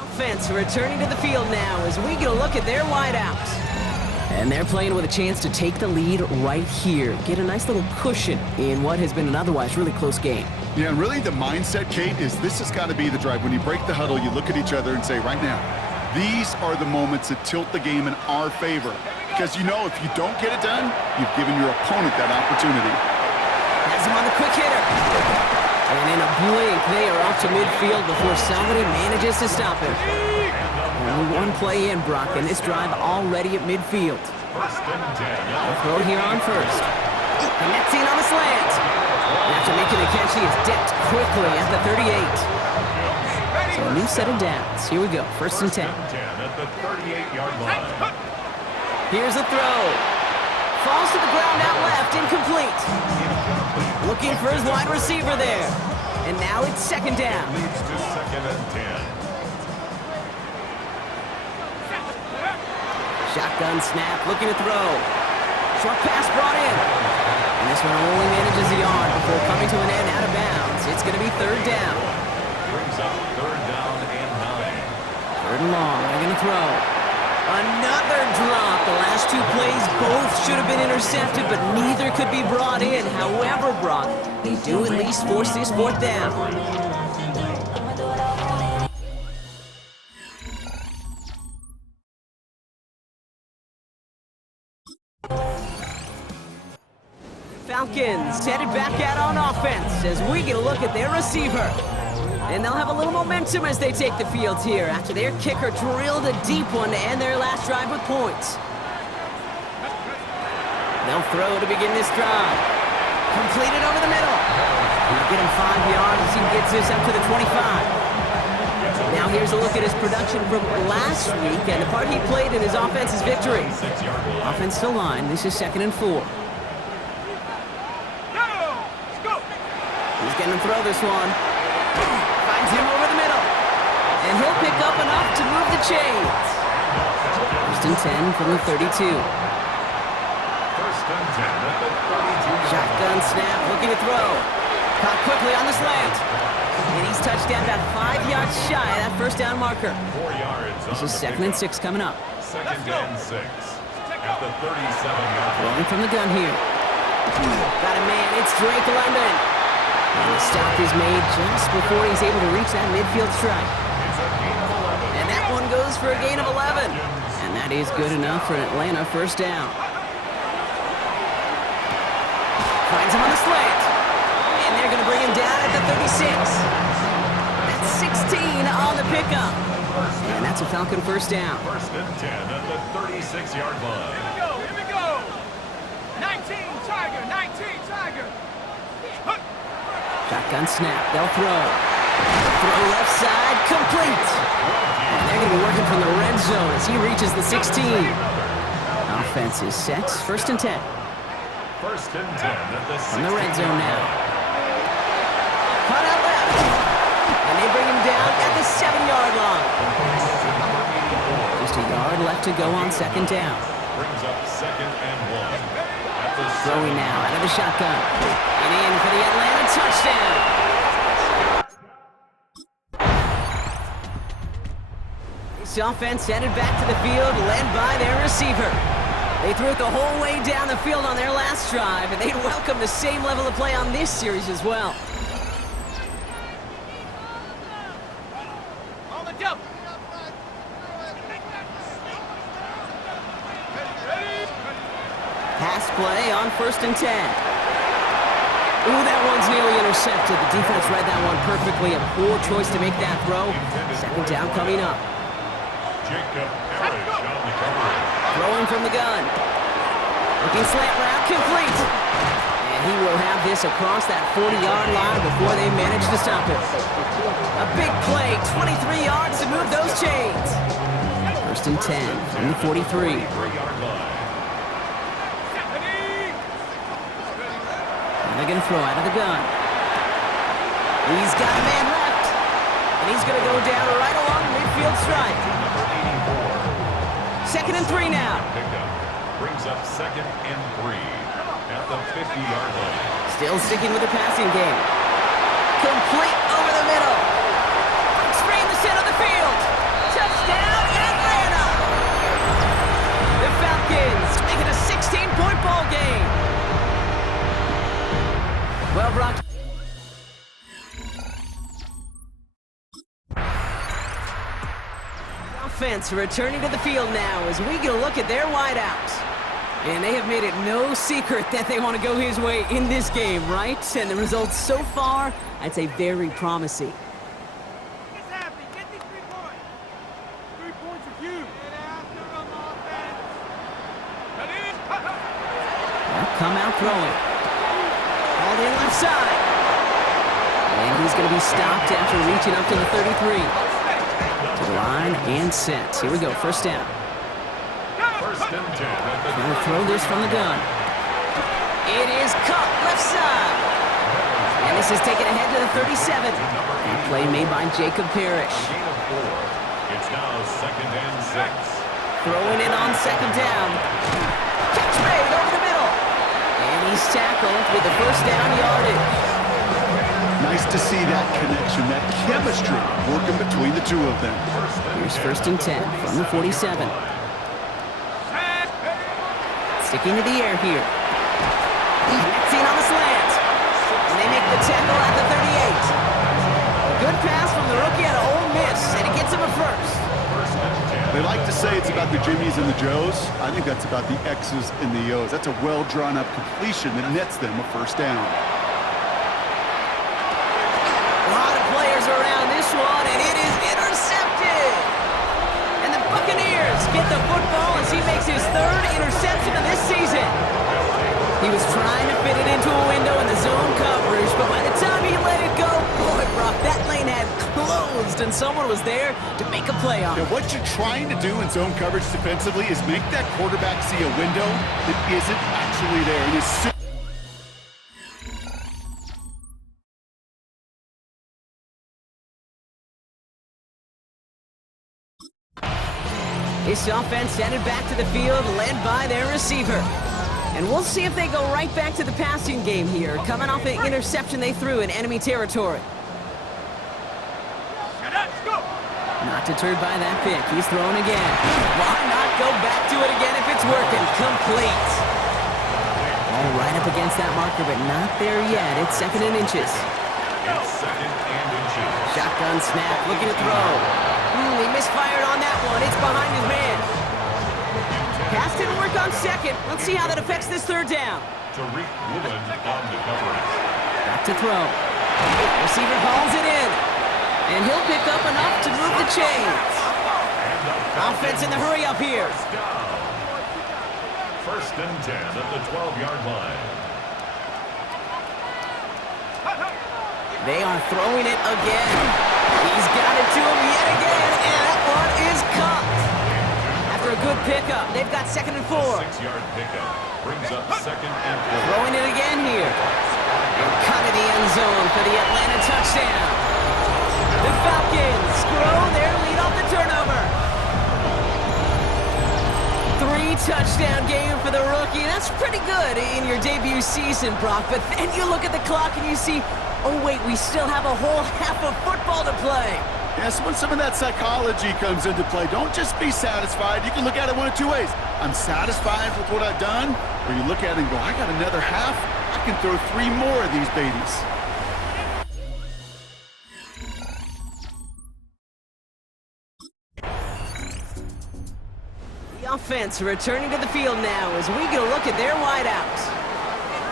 Offense returning to the field now as we get a look at their wideouts. And they're playing with a chance to take the lead right here. Get a nice little cushion in what has been an otherwise really close game. Yeah, and really the mindset, Kate, is this has got to be the drive. When you break the huddle, you look at each other and say, right now, these are the moments that tilt the game in our favor. Because you know if you don't get it done, you've given your opponent that opportunity. Has him on the quick hitter. And in a blink, they are off to midfield before somebody manages to stop him. Only one play in, Brock, and this drive already at midfield. They'll throw here on first. Connecting on the slant. After making the catch, he is decked quickly at the 38. So a new set of downs. Here we go, 1st and 10. At the 38-yard line. Here's a throw. Falls to the ground out left, incomplete. Looking for his wide receiver there. And now it's 2nd down. Leads to 2nd and 10. Shotgun snap, looking to throw. Short pass brought in. And this one only manages a yard before coming to an end out of bounds. It's going to be 3rd down. Brings up 3rd down and 9. 3rd and long, they're going to throw. Another drop. The last 2 plays both should have been intercepted, but neither could be brought in. However, Brock, they do at least force this 4th down. Falcons headed back out on offense as we get a look at their receiver. And they'll have a little momentum as they take the field here after their kicker drilled a deep one to end their last drive with points. They'll throw to begin this drive. Completed over the middle. They'll get him 5 yards as he gets this up to the 25. Now here's a look at his production from last week and the part he played in his offense's victory. Offensive line, this is 2nd and 4. He's going to throw this one. Finds him over the middle. And he'll pick up enough to move the chains. 1st and 10 from the 32. 1st and 10 at the 32. Shotgun snap, looking to throw. Caught quickly on the slant. And he's touched down about 5 yards shy of that 1st down marker. 4 yards. This is 2nd and 6 coming up. 2nd and 6 at the 37-yard line. Throwing from the gun here. Got a man, it's Drake London. And the stop is made just before he's able to reach that midfield strike. And that one goes for a gain of 11. And that is good enough for an Atlanta 1st down. Finds him on the slant. And they're going to bring him down at the 36. That's 16 on the pickup. And that's a Falcon 1st down. 1st and 10 at the 36-yard line. Here we go. 19 Tiger, 19 Tiger. Shotgun snap, they'll throw. Throw left side, complete. And they're going to be working from the red zone as he reaches the 16. Offense is set, 1st and 10. 1st and 10 at the 16. From the red zone now. Cut out left. And they bring him down at the 7-yard line. Just a yard left to go on 2nd down. Brings up 2nd and 1. Throwing now out of the shotgun. And in for the Atlanta touchdown. This offense headed back to the field, led by their receiver. They threw it the whole way down the field on their last drive, and they'd welcome the same level of play on this series as well. On the double. Pass play on 1st and 10. Ooh, that one's nearly intercepted. The defense read that one perfectly. A poor choice to make that throw. 2nd down coming up. Jacob Parrish on the coverage. Throwing from the gun. Looking slant route, complete. And he will have this across that 40-yard line before they manage to stop it. A big play, 23 yards to move those chains. 1st and 10 from the 43. 3-yard line. They're going to throw out of the gun. He's got a man left. And he's going to go down right along the midfield stripe. 2nd and 3 now. Brings up 2nd and 3 at the 50-yard line. Still sticking with the passing game. Complete over the middle. Straight in the center of the field. Touchdown, Atlanta! The Falcons make it a 16-point ball game. Well, Brock. Offense returning to the field now as we get a look at their wideouts. And they have made it no secret that they want to go his way in this game, right? And the results so far, I'd say very promising. What's happening? Get these 3 points. 3 points are huge. Get after them, offense. Ready? Well, come out throwing. All the left side. And he's going to be stopped after reaching up to the 33. To the line and set. Here we go, first down. First and 10 at the Gonna throw this from the gun. It is caught left side. And this is taken ahead to the 37. A play made by Jacob Parrish. gain of 4. It's now second and 6. Throwing it on second down. Catch made over the middle. And he's tackled with the first down yardage. Nice to see that connection, that chemistry working between the two of them. Here's first and 10 from the 47. Sticking to the air here. Connecting on the slant. And they make the tackle at the 38. Good pass from the rookie out of Ole Miss, and it gets him a first. They like to say it's about the Jimmies and the Joes. I think that's about the X's and the O's. That's a well-drawn-up completion that nets them a first down. Around this one, and it is intercepted. And the Buccaneers get the football as he makes his 3rd interception of this season. He was trying to fit it into a window in the zone coverage, but by the time he let it go, boy, Brock, that lane had closed, and someone was there to make a play on it. Now, what you're trying to do in zone coverage defensively is make that quarterback see a window that isn't actually there. And as This offense headed back to the field, led by their receiver. And we'll see if they go right back to the passing game here, coming off an interception they threw in enemy territory. Not deterred by that pick. He's throwing again. Why not go back to it again if it's working? Complete. All right up against that marker, but not there yet. It's second and inches. It's second and inches. Shotgun snap, looking to throw. He misfired on that one. It's behind his man. Pass didn't work on second. Let's see how that affects this third down. Tariq Woolen on the coverage. Back to throw. Receiver hauls it in. And he'll pick up enough to move the chains. Offense in the hurry up here. First and 10 at the 12-yard line. They are throwing it again. He's got it to him yet again, and that one is caught. After a good pickup, they've got second and 4. 6-yard pickup brings up second and 4. Throwing it again here. And cut in the end zone for the Atlanta touchdown. The Falcons grow their lead off the turnover. 3-touchdown game for the rookie. That's pretty good in your debut season, Brock. But then you look at the clock and you see, oh wait, we still have a whole half of football to play. Yes, when some of that psychology comes into play, don't just be satisfied. You can look at it one of two ways. I'm satisfied with what I've done, or you look at it and go, I got another half. I can throw 3 more of these babies. The offense returning to the field now as we get a look at their wideouts.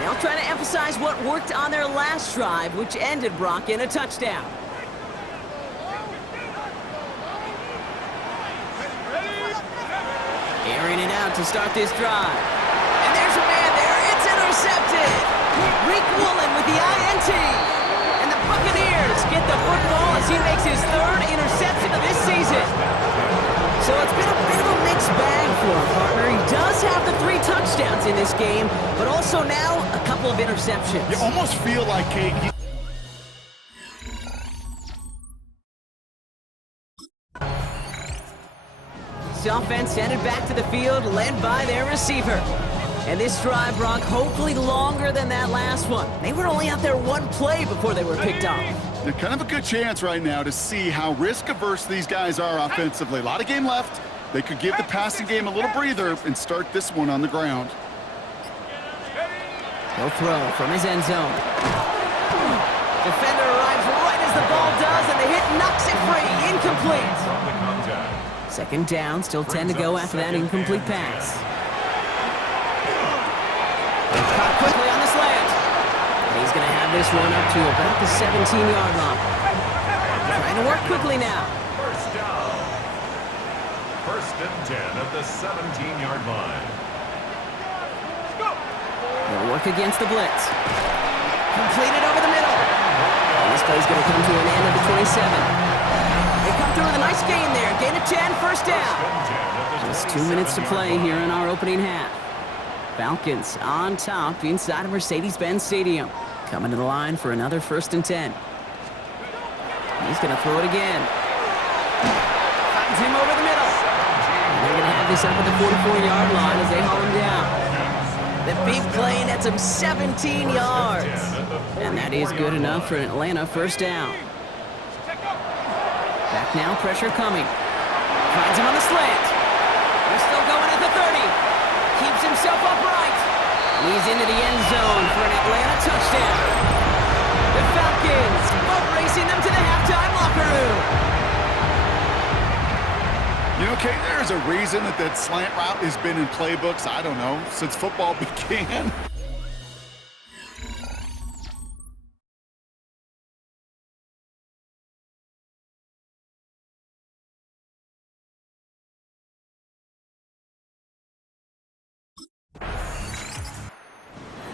They'll try to emphasize what worked on their last drive, which ended, Brock, in a touchdown. Airing it out to start this drive. And there's a man there. It's intercepted. Tariq Woolen with the INT. And the Buccaneers get the football as he makes his 3rd interception of this season. So it's been a bit of a mixed bag for him, partner. He does have the 3 touchdowns in this game, but also now a couple of interceptions. You almost feel like, Kate, This offense headed back to the field, led by their receiver. And this drive, Brock, hopefully longer than that last one. They were only out there one play before they were picked off. They're kind of a good chance right now to see how risk-averse these guys are offensively. A lot of game left. They could give the passing game a little breather and start this one on the ground. He'll throw from his end zone. Defender arrives right as the ball does, and the hit knocks it free. Incomplete. Second down, still 10 to go after that incomplete pass. Caught quickly on the slant. And he's going to have this one up to about the 17-yard line. Trying to work quickly now. First down. First and 10 at the 17-yard line. They'll work against the blitz. Completed over the middle. And this play's going to come to an end of the 27. They come through with a nice gain there. Gain of 10, first down. Just 2 minutes to play here in our opening half. Falcons on top inside of Mercedes-Benz Stadium. Coming to the line for another first and 10. He's going to throw it again. Finds him over the middle. And they're going to have this up at the 44-yard line as they haul him down. The big play nets him 17 yards. And that is good enough for an Atlanta first down. Back now, pressure coming. Finds him on the slant. They're still going at the 30. Keeps himself upright. He's into the end zone for an Atlanta touchdown. The Falcons boat racing them to the halftime locker room. You know, Kate, there's a reason that slant route has been in playbooks, I don't know, since football began.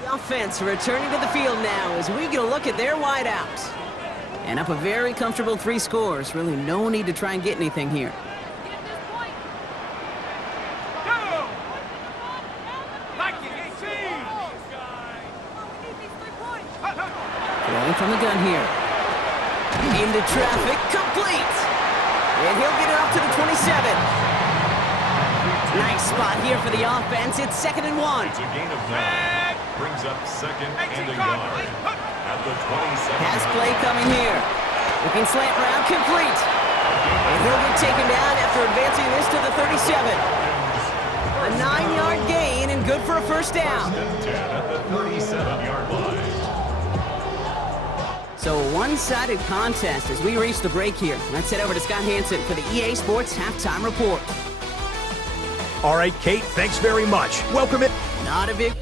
The offense returning to the field now as we get a look at their wideouts. And up a very comfortable 3 scores. Really no need to try and get anything here. Throwing from the gun here. Into traffic, complete. And he'll get it up to the 27. Nice spot here for the offense. It's 2nd and 1. It's a gain of 9. Brings up 2nd and a yard. At the 27. Pass play coming here. Looking slant route, complete. And he'll get taken down after advancing this to the 37. A 9-yard gain and good for a first down. First and 10 at the 37-yard line. So a one-sided contest as we reach the break here. Let's head over to Scott Hansen for the EA Sports Halftime Report. All right, Kate, thanks very much. Welcome in. Not a big...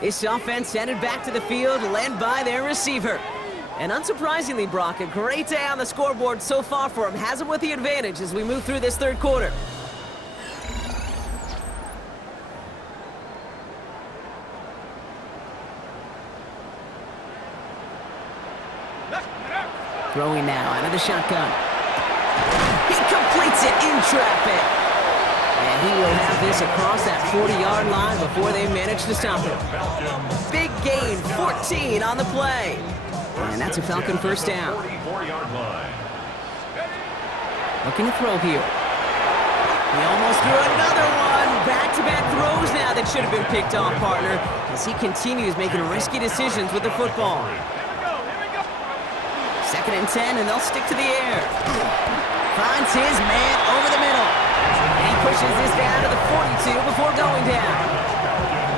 This offense headed back to the field, led by their receiver. And unsurprisingly, Brock, a great day on the scoreboard so far for him. Has him with the advantage as we move through this third quarter. Throwing now out of the shotgun. He completes it in traffic. And he will have this across that 40-yard line before they manage to stop him. Big gain, 14 on the play. And that's a Falcon first down. 44-yard line. Looking to throw here. He almost threw another one. Back-to-back throws now that should have been picked off, partner, as he continues making risky decisions with the football. 2nd and 10, and they'll stick to the air. Finds his man over the middle. And he pushes this down to the 42 before going down.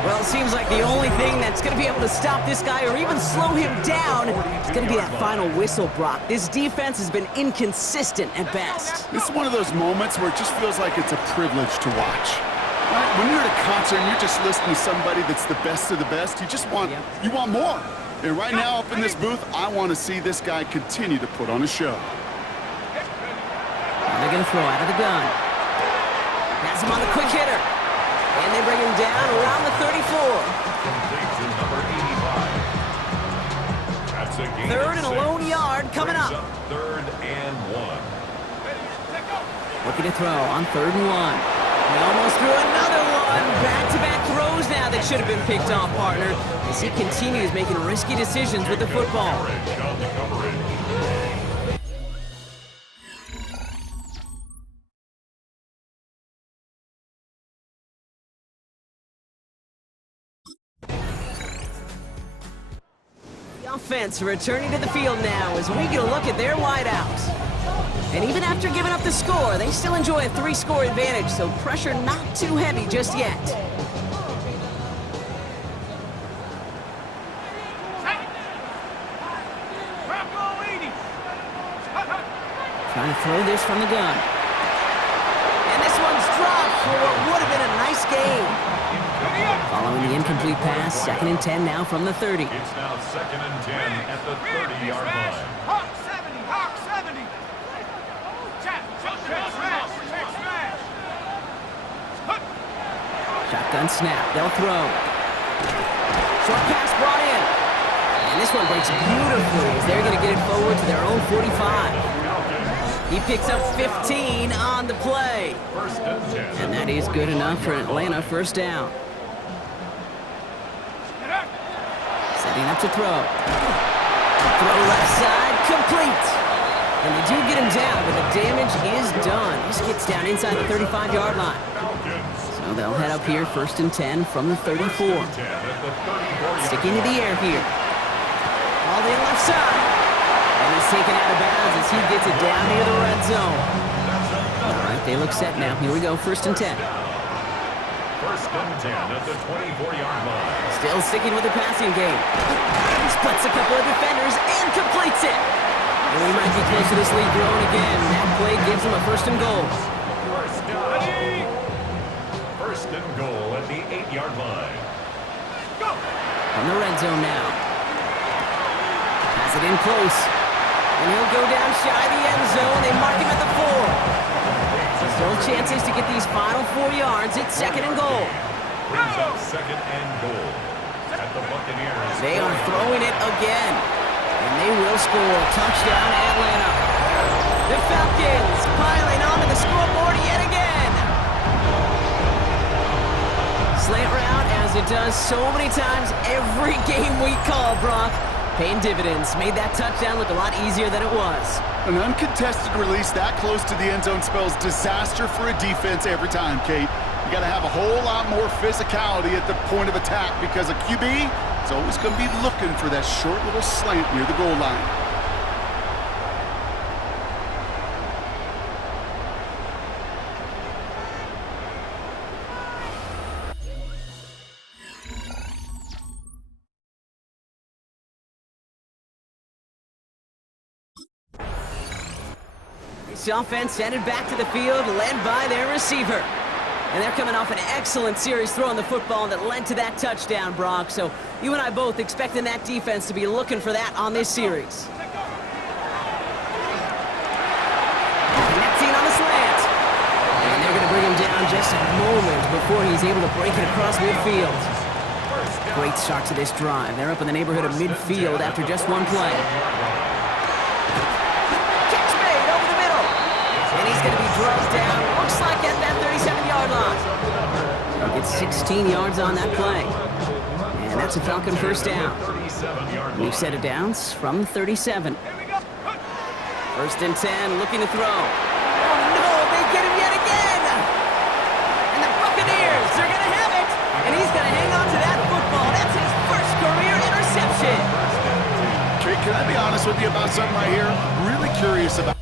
Well, it seems like the only thing that's going to be able to stop this guy or even slow him down is going to be that final whistle, Brock. This defense has been inconsistent at best. This is one of those moments where it just feels like it's a privilege to watch. Right? When you're at a concert and you're just listening to somebody that's the best of the best, you just want, you want more. And right now up in this booth, I want to see this guy continue to put on a show. And they're going to throw out of the gun. Has him on the quick hitter. And they bring him down around the 34. Complete to number 85. That's a gain 3rd of and a 6. lone yard coming Brings up. 3rd and 1. Looking to throw on 3rd and 1. He almost threw another one. Back-to-back throws now that should have been picked off, partner, as he continues making risky decisions with the football. Coverage on the coverage. offense returning to the field now as we get a look at their wideouts. And even after giving up the score, they still enjoy a 3-score advantage, so pressure not too heavy just yet. Trying to throw this from the gun. And this one's dropped for what would have been a nice gain. Following the incomplete pass, 2nd and 10 now from the 30. It's now 2nd and 10 at the 30-yard line. Hawk 70, Hawk 70. Shotgun snap, they'll throw. Short pass brought in. And this one breaks beautifully as they're going to get it forward to their own 45. He picks up 15 on the play. 1st and 10. And that is good enough for an Atlanta first down. Setting up to throw. Throw left side, complete. And they do get him down, but the damage is done. This gets down inside the 35-yard line. So they'll head up here, 1st and 10 from the 34. Sticking to the air here. All the left side. And he's taken out of bounds as he gets it down near the red zone. All right, they look set now. Here we go, 1st and 10. 1st and 10 at the 24-yard line. Still sticking with the passing game. He splits a couple of defenders and completes it. And we might be close to this lead growing again. That play gives him a 1st and goal. 1st and goal at the 8-yard line. From the red zone now. Has it in close. And he'll go down shy of the end zone. They mark him at the 4. Still chances to get these final 4 yards. It's 2nd and goal. Brings up 2nd and goal at the Buccaneers. They are throwing it again. And they will score. Touchdown, Atlanta. The Falcons piling onto the scoreboard yet again. Slant route, as it does so many times every game we call, Brock. Paying dividends. Made that touchdown look a lot easier than it was. An uncontested release that close to the end zone spells disaster for a defense every time, Kate. You got to have a whole lot more physicality at the point of attack because a QB is always going to be looking for that short little slant near the goal line. This offense headed back to the field, led by their receiver. And they're coming off an excellent series throwing the football that led to that touchdown, Brock. So you and I both expecting that defense to be looking for that on this series. Connecting on the slant. And they're going to bring him down just a moment before he's able to break it across midfield. Great start to this drive. They're up in the neighborhood of midfield after just one play. And he's going to be drugged down, looks like at that 37-yard line. He'll get 16 yards on that play. And that's a Falcon first down. New set of downs from 37. 1st and 10, looking to throw. Oh, no, they get him yet again. And the Buccaneers are going to have it. And he's going to hang on to that football. That's his first career interception. Kate, can I be honest with you about something right here? I'm really curious about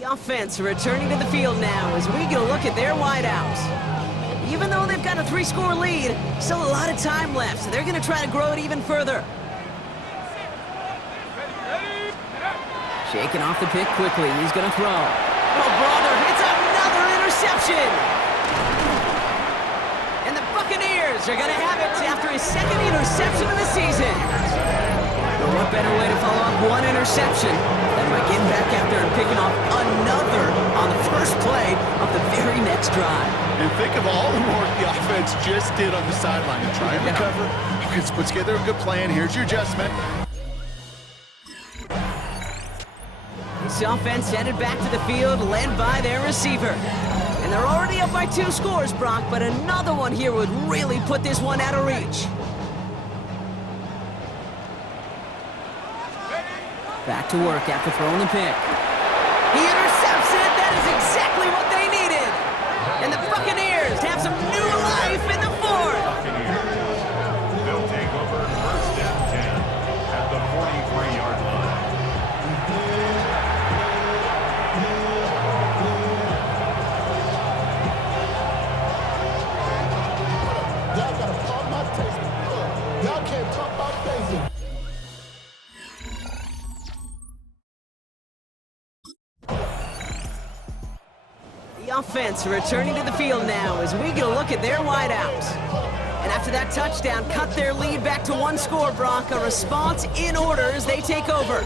the offense returning to the field now as we get a look at their wideouts. Even though they've got a 3-score lead, still a lot of time left, so they're going to try to grow it even further. Shaking off the pick quickly. He's going to throw. Oh, brother, it's another interception! And the Buccaneers are going to have it after his 2nd interception of the season. Well, what better way to follow up one interception than by getting back out there and picking off another on the first play of the very next drive. And think of all the work the offense just did on the sideline to try and recover. Okay, let's put together a good plan. Here's your adjustment. This offense headed back to the field, led by their receiver. And they're already up by 2 scores, Brock, but another one here would really put this one out of reach. Back to work after throwing the pick. He intercepts it. That is exactly what they needed. And the Buccaneers have some new life in the fourth. Buccaneers. They'll take over first and 10 at the 43-yard line. Y'all gotta pump my taste. Y'all can't talk about basic. The offense returning to the field now as we get a look at their wideouts. And after that touchdown, cut their lead back to one score, Brock. A response in order as they take over.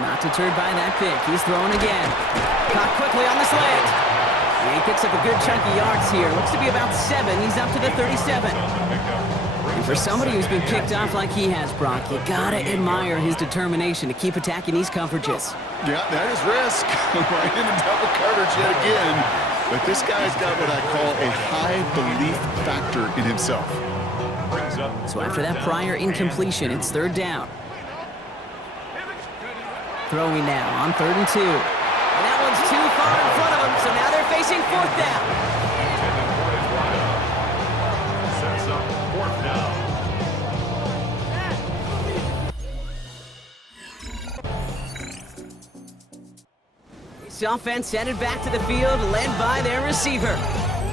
Not deterred by that pick. He's throwing again. Caught quickly on the slant. And he picks up a good chunk of yards here. Looks to be about 7. He's up to the 37. And for somebody who's been picked off like he has, Brock, you gotta admire his determination to keep attacking these coverages. Yeah, that is risk. Right into double coverage yet again. But this guy's got what I call a high belief factor in himself. So after that prior incompletion, it's third down. Throwing now on 3rd and 2. And that one's too far in front of him, so now they're facing 4th down. Sets up 4th down. This offense headed back to the field, led by their receiver.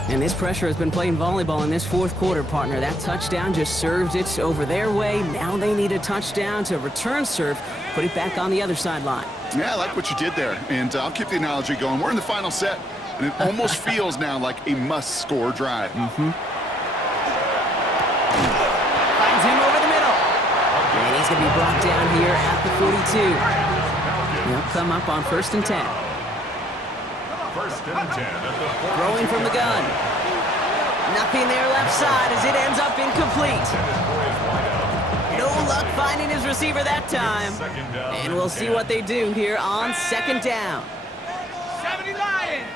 And this pressure has been playing volleyball in this 4th quarter, partner. That touchdown just served it over their way. Now they need a touchdown to return serve, put it back on the other sideline. Yeah, I like what you did there. And I'll keep the analogy going. We're in the final set, and it almost feels now like a must-score drive. Finds him over the middle. And he's going to be brought down here at the 42. They'll come up on 1st and 10. First and 10 at the 40. Throwing from the gun. Nothing there left side as it ends up incomplete. No luck finding his receiver that time. And we'll see what they do here on 2nd down. 70 Lions!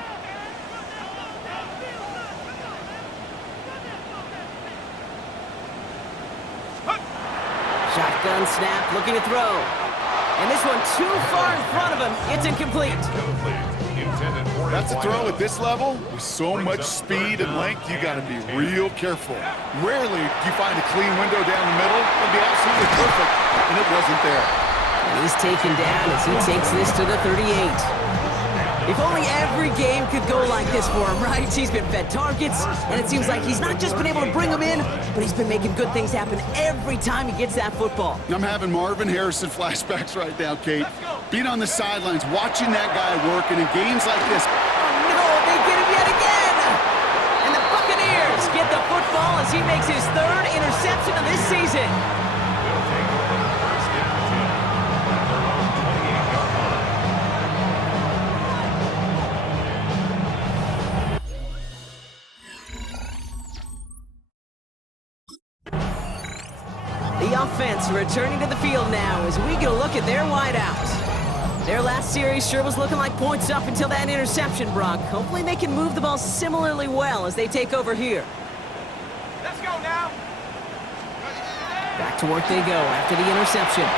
Shotgun snap, looking to throw. And this one too far in front of him. It's incomplete. That's a throw at this level. With so much speed and length, you got to be real careful. Rarely do you find a clean window down the middle. It'll be absolutely perfect, and it wasn't there. And he's taken down as he takes this to the 38. If only every game could go like this for him, right? He's been fed targets, and it seems like he's not just been able to bring them in, but he's been making good things happen every time he gets that football. I'm having Marvin Harrison flashbacks right now, Kate. Being on the sidelines, watching that guy work, and in games like this. Oh, no, they get him yet again! And the Buccaneers get the football as he makes his 3rd interception of this season. They'll take over first and 10 at their own 28-yard line. The offense returning to the field now as we get a look at their wideouts. Their last series sure was looking like points up until that interception, Brock. Hopefully they can move the ball similarly well as they take over here. Let's go now! Back to work they go after the interception.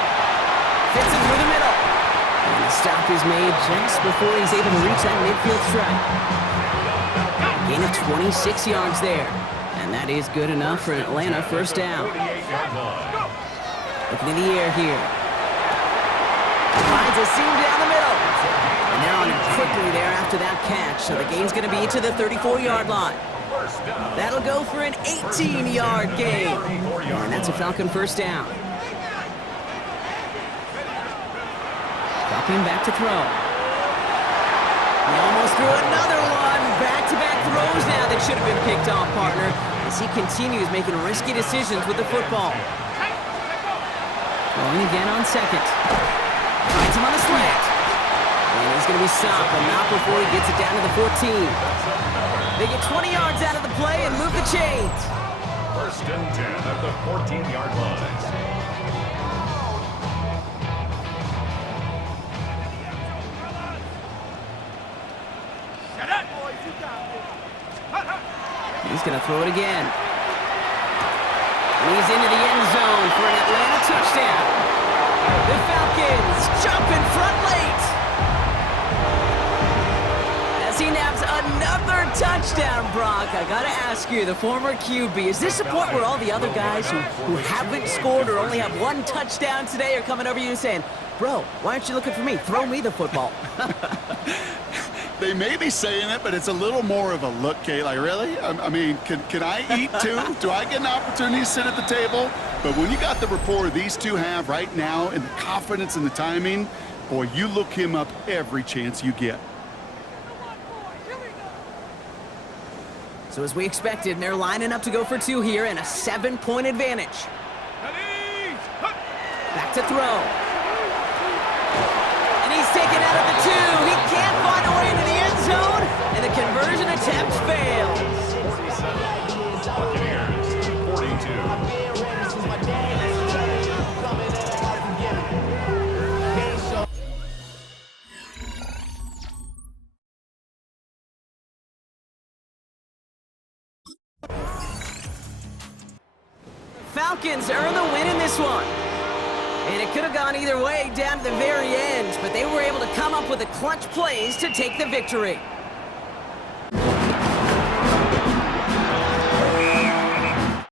Fits it through the middle. And the stop is made just before he's able to reach that midfield strike. Gain of 26 yards there. And that is good enough for an Atlanta first down. 48-yard line. Looking in the air here. Finds a seam down the middle. And they're on him quickly there after that catch. So the gain's going to be to the 34-yard line. First down. That'll go for an 18-yard gain. And that's a Falcon first down. Dropping back to throw. He almost threw another one. Back-to-back throws now that should have been picked off, partner, as he continues making risky decisions with the football. Throwing again on 2nd. Finds him on the slant. And he's going to be stopped, but not before he gets it down to the 14. They get 20 yards out of the play and move the chains. First and 10 at the 14-yard line. Shut up! He's going to throw it again. And he's into the end zone for an Atlanta touchdown. The Falcons jump in front late. As he naps another touchdown, Brock. I got to ask you, the former QB, is this a point where all the other guys who haven't scored or only have one touchdown today are coming over you and saying, bro, why aren't you looking for me? Throw me the football. They may be saying it, but it's a little more of a look, Kate. Like, really? I mean, can I eat too? Do I get an opportunity to sit at the table? But when you got the rapport these two have right now and the confidence and the timing, boy, you look him up every chance you get. So as we expected, they're lining up to go for two here and a 7-point advantage. Back to throw. And he's taken out of the 2. He can't find a way into the end zone, and the conversion attempt fails. 47, Buccaneers, 42. Falcons earn the win in this one. And it could have gone either way down to the very end, but they were able to come up with the clutch plays to take the victory.